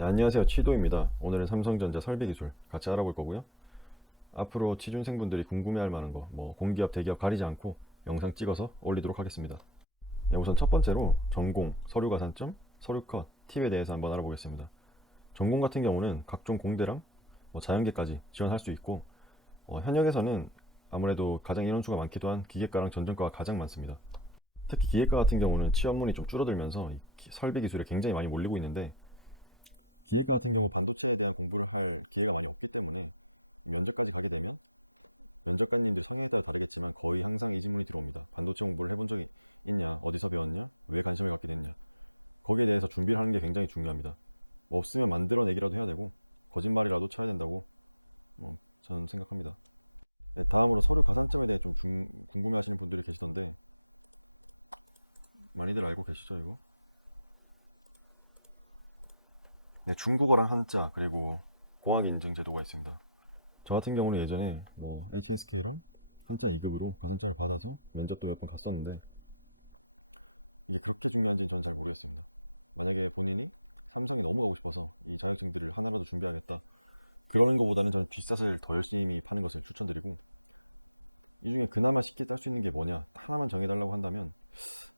네, 안녕하세요. 치도입니다. 오늘은 삼성전자 설비기술 같이 알아볼 거고요. 앞으로 취준생분들이 궁금해할 만한 거, 공기업, 대기업 가리지 않고 영상 찍어서 올리도록 하겠습니다. 네, 우선 첫 번째로 전공, 서류 가산점, 서류 컷, 팁에 대해서 한번 알아보겠습니다. 전공 같은 경우는 각종 공대랑 자연계까지 지원할 수 있고, 현역에서는 아무래도 가장 인원수가 많기도 한 기계과랑 전전과가 가장 많습니다. 특히 기계과 같은 경우는 취업문이 좀 줄어들면서 설비 기술에 굉장히 많이 몰리고 있는데, 기계과 같은 경우 반도체에 대한 공부를 할 기회가 많이 없기 때문에 면접까지 가게 되면 면접관님들 성향에 따라 다르겠지만 거의 항상 이 질문이 들어옵니다. 반도체 공부를 해본 적이 있냐? 어디서 배웠냐? 왜 관심을 갖게 됐냐? 거기에 대해서 준비를 하는 게 굉장히 중요합니다. 없으면 만들어내기라도 해야 되고 거짓말이라도 쳐야 된다고 저는 생각합니다. 네, 다음으로 서류 가산점에 대해 좀 궁금해하시는 분들이 계시던데 많이들 알고 계시죠 이거? 네, 중국어랑 한자 그리고 공학 인증 제도가 있습니다. 저 같은 경우는 예전에 HSK랑 한자 2급으로 가산점을 받아서 면접도 몇 번 갔었는데 이게 그렇게 중요한지는 저는 잘 모르겠습니다. 만약에 본인이 삼성에 너무 가고 싶어서 이 자격증들을 하나라도 준비하겠다 그러는 것보다는 저는 뒷샷을 더 열심히 파는 것을 추천드리고, 이 중에 그나마 쉽게 딸 수 있는 게 뭐냐 하나만 정해달라고 한다면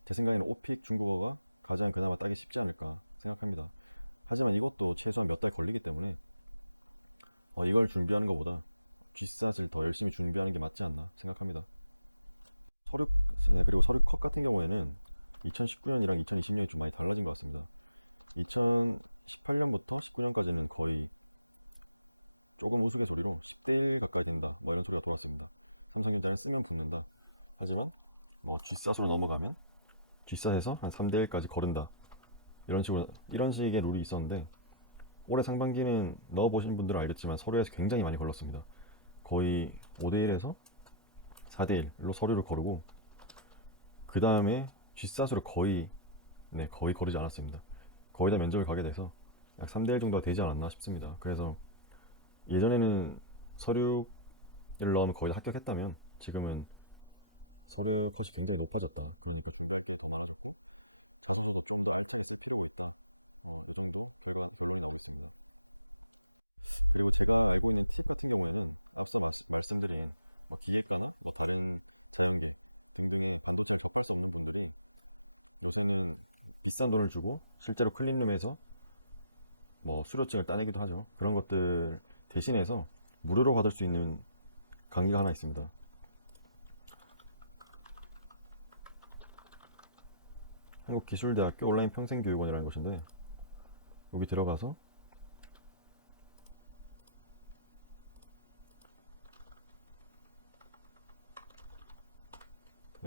제 생각에는 오픽 중국어가 가장 그나마 따기 쉽지 않을까 생각합니다. 하지만 이것도 최소한 몇 달 걸리기 때문에 이걸 준비하는 것보다 뒷샷을 더 열심히 준비하는 게 맞지 않나 생각합니다. 서류, 네, 그리고 서류 컷 같은 경우에는 2019년이랑 2020년이 좀 많이 달라진 것 같습니다. 2018년부터 19년까지는 거의 조금 우스갯소리로 10대 1 가까이 된다 이런 소리가 돌았습니다. 삼성전자는 쓰면 붙는다. 하지만 G샷으로 넘어가면 G샷에서 한 3대 1까지 거른다. 이런 식의 룰이 있었는데 올해 상반기는 넣어보신 분들은 알겠지만 서류에서 굉장히 많이 걸렸습니다. 거의 5대 1에서 4대 1로 서류를 거르고 그 다음에 G샷으로 거의 거르지 않았습니다. 거의 다 면접을 가게 돼서 약 3대 1 정도가 되지 않았나 싶습니다. 그래서 예전에는 서류를 넣으면 거의 다 합격했다면 지금은 서류 컷이 굉장히 높아졌다. 그러니까 준비할 게 더 많아졌고 자소서도 좀 더 알차게 쓸 필요가 있다. 이 정도 결론이 나오고 있습니다. 그리고 제가 알고 있는 팁 같은 경우에는 앞서 말씀드린 기계과나 다른 자연계 등등의 반도체를 접할 수 없는 분들이 요새는 비싼 돈을 주고 실제로 클린룸에서 수료증을 따내기도 하죠. 그런 것들 대신해서 무료로 받을 수 있는 강의가 하나 있습니다. 한국기술대학교 온라인 평생교육원이라는 것인데 여기 들어가서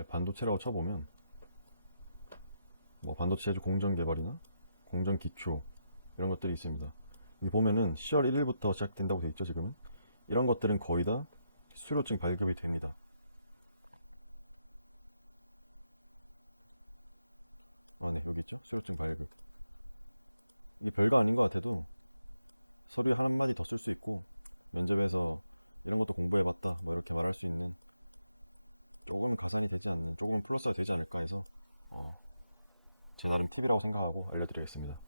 반도체라고 쳐보면 반도체 공정 개발이나 공정 기초 이런 것들이 있습니다. 여기 보면은 10월 1일부터 시작된다고 되어 있죠. 지금은 이런 것들은 거의 다 수료증 발급이 됩니다. 네, 여기 있죠. 수료증 발급. 이게 별거 아닌 것 같아도 서류에 한마디 더 쓸 수 있고 면접에서 이런 것도 공부해봤다 이렇게 말할 수 있는 조금은 가산이 되지 않는, 조금은 플러스가 되지 않을까 해서 제 나름 팁이라고 생각하고 알려드리겠습니다.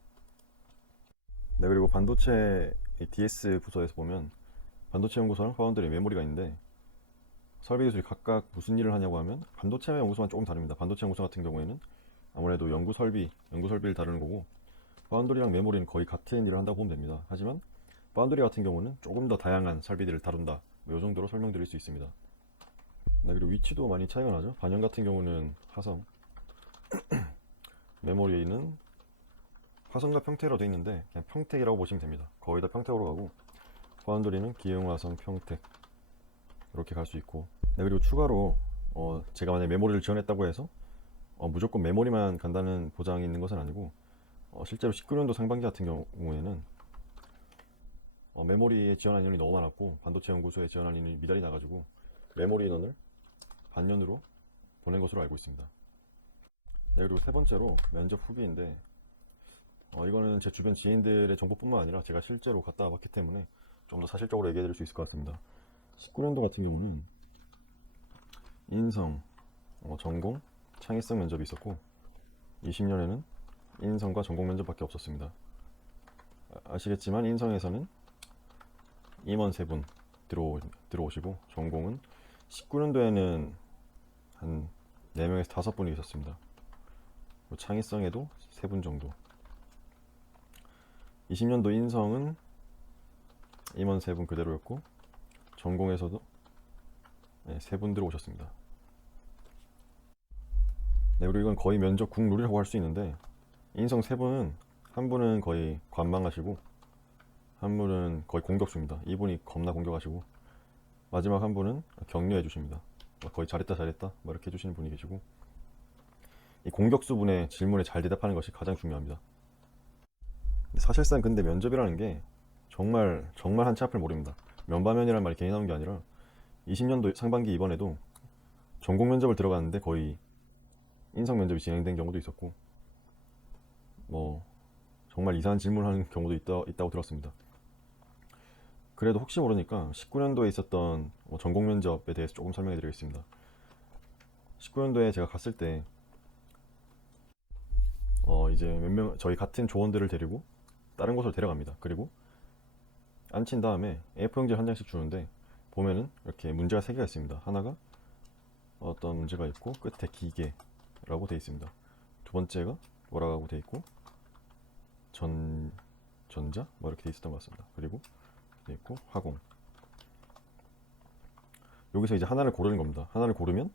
네, 그리고 반도체 DS 부서에서 보면 반도체 연구소랑 파운드리 메모리가 있는데 설비기술이 각각 무슨 일을 하냐고 하면 반도체 연구소만 조금 다릅니다. 반도체 연구소 같은 경우에는 아무래도 연구 설비를 다루는 거고 파운드리랑 메모리는 거의 같은 일을 한다고 보면 됩니다. 하지만 파운드리 같은 경우는 조금 더 다양한 설비들을 다룬다. 이 정도로 설명드릴 수 있습니다. 네, 그리고 위치도 많이 차이가 나죠. 반영 같은 경우는 화성, 메모리는 화성과 평택이라고 되어 있는데 그냥 평택이라고 보시면 됩니다. 거의 다 평택으로 가고 파운드리는 기흥, 화성, 평택 이렇게 갈 수 있고, 네, 그리고 추가로 제가 만약에 메모리를 지원했다고 해서 무조건 메모리만 간다는 보장이 있는 것은 아니고 실제로 19년도 상반기 같은 경우에는 메모리에 지원한 인원이 너무 많았고 반도체 연구소에 지원한 인원이 미달이 나가지고 메모리 인원을 반년으로 보낸 것으로 알고 있습니다. 네, 그리고 세 번째로 면접 후기인데 이거는 제 주변 지인들의 정보뿐만 아니라 제가 실제로 갔다 와봤기 때문에 좀 더 사실적으로 얘기해 드릴 수 있을 것 같습니다. 19년도 같은 경우는 인성, 전공, 창의성 면접이 있었고 20년에는 인성과 전공 면접밖에 없었습니다. 아시겠지만 인성에서는 임원 3분 들어오시고 전공은 19년도에는 한 4명에서 5분이 있었습니다. 창의성에도 3분 정도. 20년도 인성은 임원 3분 그대로였고 전공에서도 3분 들어오셨습니다. 네, 그리고 이건 거의 면접 국룰이라고 할 수 있는데 인성 3분은 한 분은 거의 관망하시고 한 분은 거의 공격수입니다. 이분이 겁나 공격하시고 마지막 한 분은 격려해 주십니다. 거의 잘했다 뭐 이렇게 해주시는 분이 계시고 이 공격수 분의 질문에 잘 대답하는 것이 가장 중요합니다. 사실상 근데 면접이라는 게 정말 한치 앞을 모릅니다. 면바면이라는 말이 괜히 나온 게 아니라 20년도 상반기 이번에도 전공 면접을 들어갔는데 거의 인성 면접이 진행된 경우도 있었고 뭐 정말 이상한 질문하는 경우도 있다고 들었습니다. 그래도 혹시 모르니까 19년도에 있었던 전공 면접에 대해서 조금 설명해 드리겠습니다. 19년도에 제가 갔을 때 이제 몇 명 저희 같은 조원들을 데리고 다른 곳으로 데려갑니다. 그리고 앉힌 다음에 A4용지 한 장씩 주는데 보면은 이렇게 문제가 3개가 있습니다. 하나가 어떤 문제가 있고 끝에 기계라고 되어 있습니다. 두 번째가 뭐라고 되어 있고 전자 뭐 이렇게 되어 있었던 것 같습니다. 그리고 되어 있고 화공. 여기서 이제 하나를 고르는 겁니다. 하나를 고르면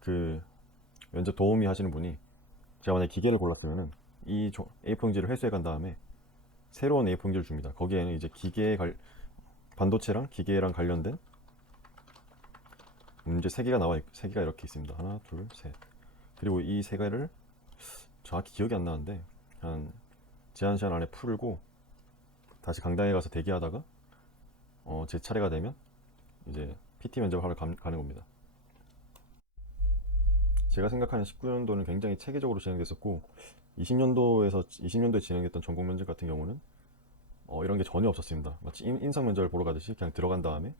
그 면접 도우미 하시는 분이 제가 만약에 기계를 골랐으면은 이 A4용지를 회수해 간 다음에 새로운 A4용지를 줍니다. 거기에는 이제 반도체랑 기계랑 관련된 문제 3개가 이렇게 있습니다. 하나, 둘, 셋. 그리고 이 3개를 정확히 기억이 안 나는데 한 제한 시간 안에 풀고 다시 강당에 가서 대기하다가 제 차례가 되면 이제 PT 면접을 하러 가는 겁니다. 제가 생각하는 19년도는 굉장히 체계적으로 진행됐었고 20년도에 진행됐던 전공 면접 같은 경우는 이런 게 전혀 없었습니다. 마치 인성 면접을 보러 가듯이 그냥 들어간 다음에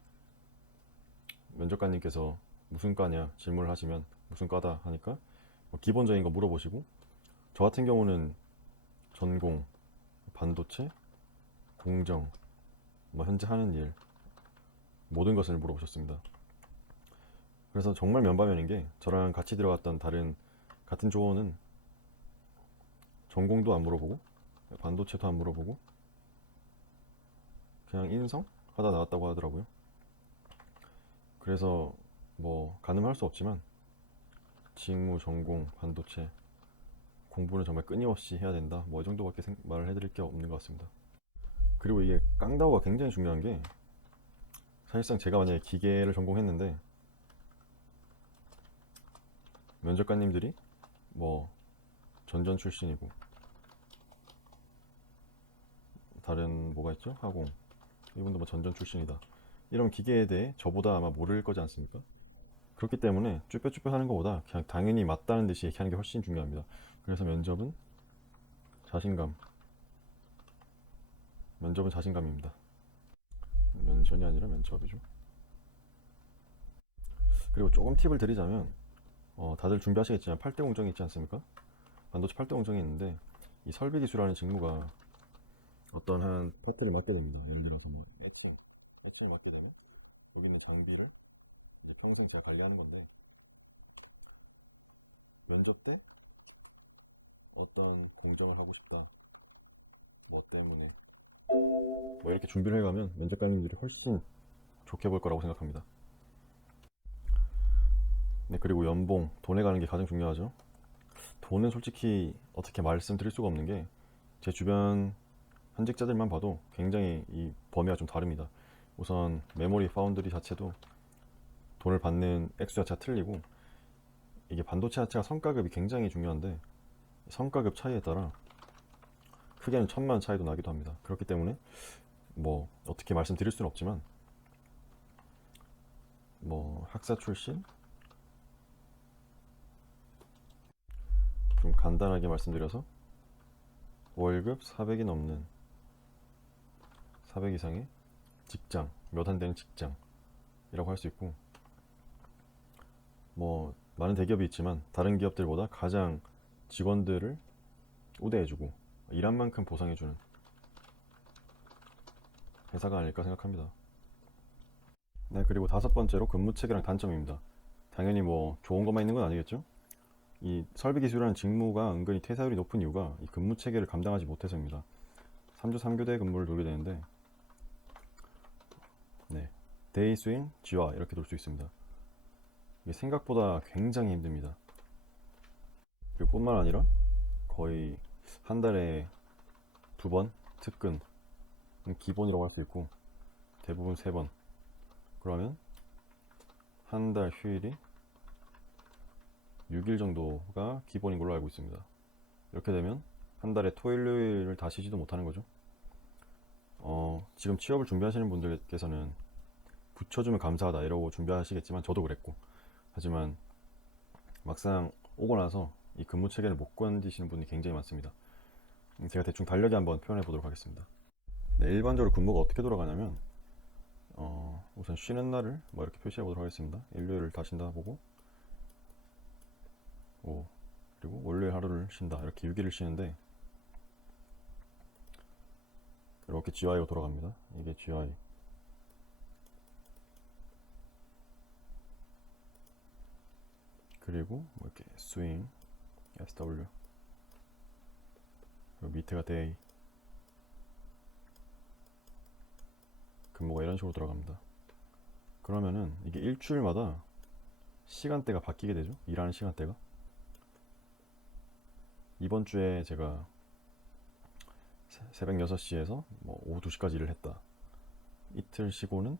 면접관님께서 무슨 과냐 질문을 하시면 무슨 과다 하니까 기본적인 거 물어보시고 저 같은 경우는 전공, 반도체, 공정, 현재 하는 일 모든 것을 물어보셨습니다. 그래서 정말 면바면인 게 저랑 같이 들어갔던 같은 조원은 전공도 안 물어보고 반도체도 안 물어보고 그냥 인성 하다 나왔다고 하더라고요. 그래서 뭐 가늠할 수 없지만 직무, 전공, 반도체 공부는 정말 끊임없이 해야 된다. 뭐 이 정도밖에 말을 해드릴 게 없는 것 같습니다. 그리고 이게 깡다오가 굉장히 중요한 게 사실상 제가 만약에 기계를 전공했는데 면접관님들이 뭐 전전 출신이고 다른 뭐가 있죠? 화공 이분도 뭐 전전 출신이다. 이런 기계에 대해 저보다 아마 모를 거지 않습니까? 그렇기 때문에 쭈뼛쭈뼛 하는 것보다 그냥 당연히 맞다는 듯이 얘기하는 게 훨씬 중요합니다. 그래서 면접은 자신감입니다. 면전이 아니라 면접이죠. 그리고 조금 팁을 드리자면 다들 준비하시겠지만 8대 공정이 있지 않습니까? 반도체 8대 공정이 있는데 이 설비 기술하는 직무가 어떤 한 파트를 맡게 됩니다. 예를 들어서 뭐 애칭을 맡게 되면 여기 있는 장비를 이제 평생 제가 관리하는 건데 면접 때 어떤 공정을 하고 싶다 뭐 때문에 뭐 이렇게 준비를 해가면 면접관님들이 훨씬 좋게 볼 거라고 생각합니다. 네, 그리고 연봉, 돈에 가는 게 가장 중요하죠. 돈은 솔직히 어떻게 말씀드릴 수가 없는 게 제 주변 현직자들만 봐도 굉장히 이 범위가 좀 다릅니다. 우선 메모리 파운드리 자체도 돈을 받는 액수 자체가 틀리고 이게 반도체 자체가 성과급이 굉장히 중요한데 성과급 차이에 따라 크게는 1,000만 차이도 나기도 합니다. 그렇기 때문에 뭐 어떻게 말씀드릴 수는 없지만 뭐 학사 출신 좀 간단하게 말씀드려서 월급 400이 넘는 400 이상의 직장, 몇 안 되는 직장이라고 할 수 있고 뭐 많은 대기업이 있지만 다른 기업들보다 가장 직원들을 우대해주고 일한 만큼 보상해주는 회사가 아닐까 생각합니다. 네, 그리고 다섯 번째로 근무 체계랑 단점입니다. 당연히 뭐 좋은 것만 있는 건 아니겠죠? 이 설비기술이라는 직무가 은근히 퇴사율이 높은 이유가 이 근무 체계를 감당하지 못해서입니다. 3주 3교대 근무를 돌게 되는데, 네, 데이 스윙, 지화 이렇게 돌 수 있습니다. 이게 생각보다 굉장히 힘듭니다. 그리고 뿐만 아니라 거의 한 달에 두 번 특근 기본이라고 할 수 있고, 대부분 세 번. 그러면 한 달 휴일이 6일 정도가 기본인 걸로 알고 있습니다. 이렇게 되면 한 달에 토요일, 일요일을 다 쉬지도 못하는 거죠. 지금 취업을 준비하시는 분들께서는 붙여주면 감사하다 이러고 준비하시겠지만 저도 그랬고, 하지만 막상 오고 나서 이 근무 체계를 못 견디시는 분이 굉장히 많습니다. 제가 대충 달력에 한번 표현해 보도록 하겠습니다. 네, 일반적으로 근무가 어떻게 돌아가냐면 우선 쉬는 날을 뭐 이렇게 표시해 보도록 하겠습니다. 일요일을 다 쉰다 보고, 그리고 월요일 하루를 쉰다, 이렇게 6일을 쉬는데, 이렇게 GY가 돌아갑니다. 이게 GY. 그리고 뭐 이렇게 스윙, SW. 그리고 밑에가 데이. 근무가 이런 식으로 돌아갑니다. 그러면은 이게 일주일마다 시간대가 바뀌게 되죠. 일하는 시간대가. 이번 주에 제가 새벽 6시에서 뭐 오후 2시까지 일을 했다. 이틀 쉬고는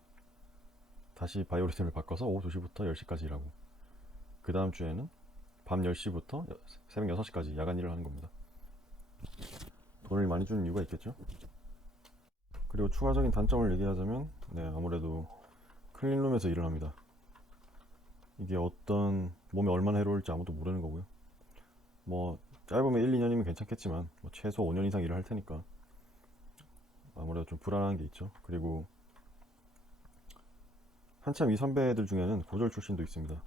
다시 바이오리듬을 바꿔서 오후 2시부터 10시까지 일하고, 그 다음 주에는 밤 10시부터 새벽 6시까지 야간 일을 하는 겁니다. 돈을 많이 주는 이유가 있겠죠. 그리고 추가적인 단점을 얘기하자면, 네, 아무래도 클린룸에서 일을 합니다. 이게 어떤 몸에 얼마나 해로울지 아무도 모르는 거고요. 뭐 짧으면 1, 2년이면 괜찮겠지만 뭐 최소 5년 이상 일을 할 테니까 아무래도 좀 불안한 게 있죠. 그리고 한참 이 선배들 중에는 고졸 출신도 있습니다.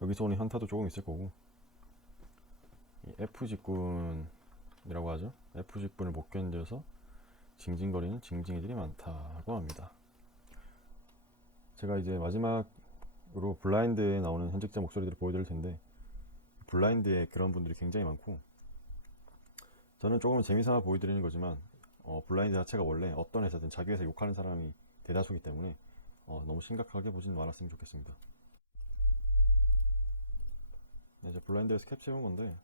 여기서 오는 현타도 조금 있을 거고, 이 F 직군이라고 하죠. F 직군을 못 견뎌서 징징거리는 징징이들이 많다고 합니다. 제가 이제 마지막으로 블라인드에 나오는 현직자 목소리들을 보여드릴 텐데, 블라인드에 그런 분들이 굉장히 많고, 저는 조금은 재미삼아 보여드리는 거지만 블라인드 자체가 원래 어떤 회사든 자기 회사 욕하는 사람이 대다수기 때문에 너무 심각하게 보진 말았으면 좋겠습니다. 네, 이제 블라인드에서 캡처해온 건데,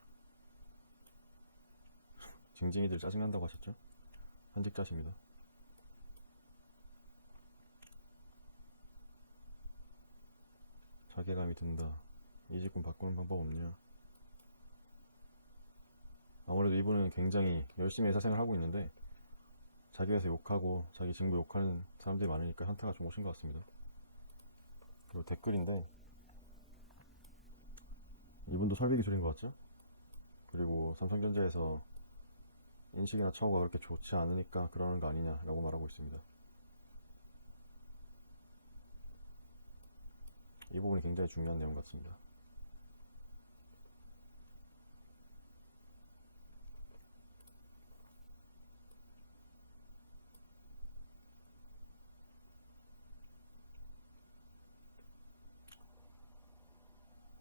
징징이들 짜증난다고 하셨죠? 현직자십니다. 자괴감이 든다. 이 직군 바꾸는 방법 없냐? 아무래도 이분은 굉장히 열심히 회사 생활을 하고 있는데 자기 회사 욕하고 자기 직무 욕하는 사람들이 많으니까 현타가 좀 오신 것 같습니다. 그리고 댓글인데, 이분도 설비기술인 것 같죠? 그리고 삼성전자에서 인식이나 처우가 그렇게 좋지 않으니까 그러는 거 아니냐라고 말하고 있습니다. 이 부분이 굉장히 중요한 내용 같습니다.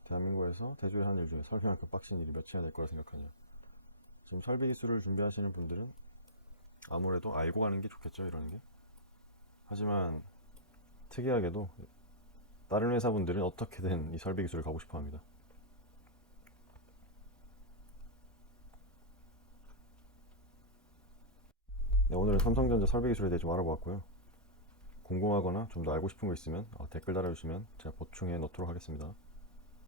대한민국에서 대조를 하는 일 중에 설비만큼 빡신 일이 몇이나 될 거라 생각하냐? 지금 설비 기술을 준비하시는 분들은 아무래도 알고 가는 게 좋겠죠, 이런 게. 하지만 특이하게도 다른 회사분들은 어떻게든 이 설비 기술을 가고 싶어 합니다. 네, 오늘은 삼성전자 설비 기술에 대해 좀 알아보았고요. 궁금하거나 좀 더 알고 싶은 거 있으면 댓글 달아주시면 제가 보충해 놓도록 하겠습니다.